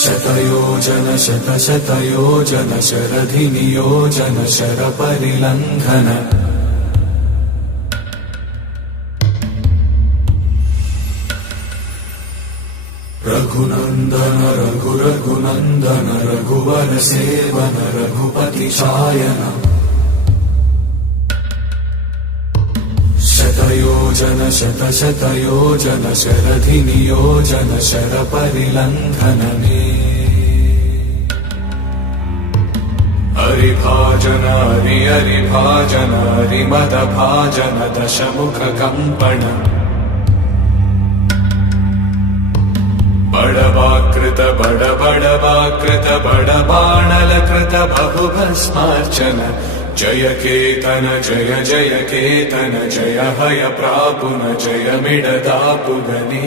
शतयोजन शतशतयोजन शरधिनियोजन शरपरिलङ्घन रघुनन्दन रघुरघुनन्दन रघुवर सेवन रघुपति चायन शतयोजन शतशतयोजन शरधिनियोजन शरपरिलङ्घन हरिभाजन हरिभाजन हरिमदभाजन दशमुखकम्पण बड़वाकृत बड़वाकृत बड़बाणलकृत बहुभस्मार्चन जय केतन जय केतन जय हय प्रापुन जय मिडदापुगनी।